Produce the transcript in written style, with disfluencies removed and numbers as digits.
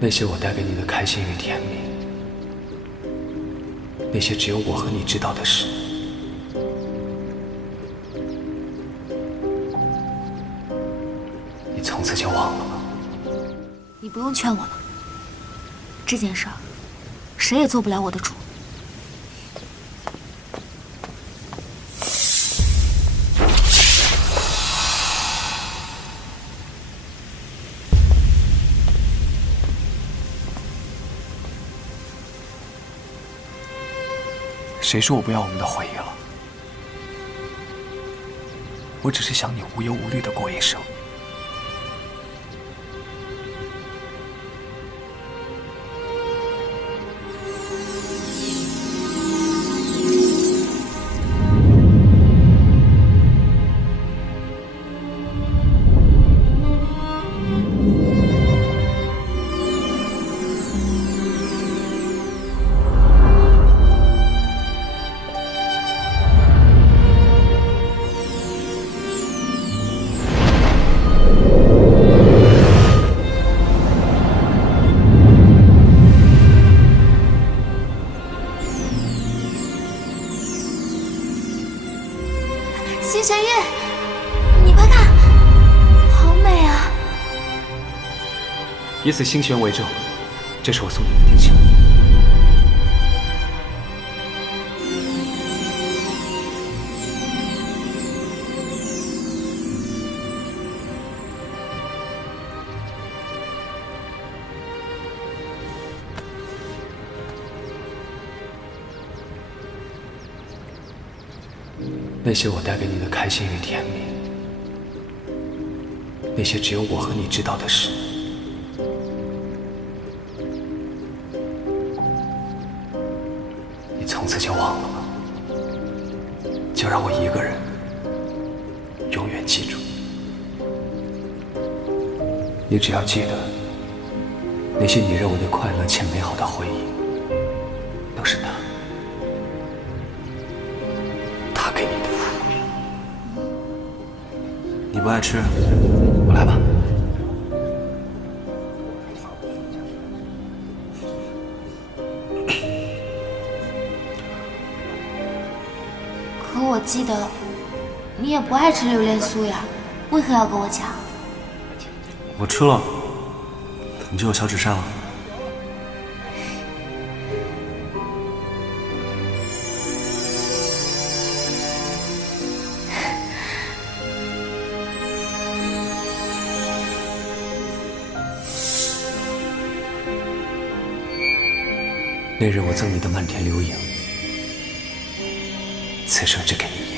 那些我带给你的开心与甜蜜，那些只有我和你知道的事，你从此就忘了吗？你不用劝我了，这件事儿，谁也做不了我的主。谁说我不要我们的回忆了？我只是想你无忧无虑的过一生。新玄月，你快看，好美啊！以此星璇为证，这是我送你的定情。那些我带给你的开心与甜蜜，那些只有我和你知道的事，你从此就忘了吗？就让我一个人永远记住。你只要记得，那些你认为的快乐且美好的回忆，都是他给你的。你不爱吃，我来吧。可我记得你也不爱吃榴莲酥呀，为何要跟我抢？我吃了，你就有小纸扇了。那日我赠你的漫天流萤，此生只给你一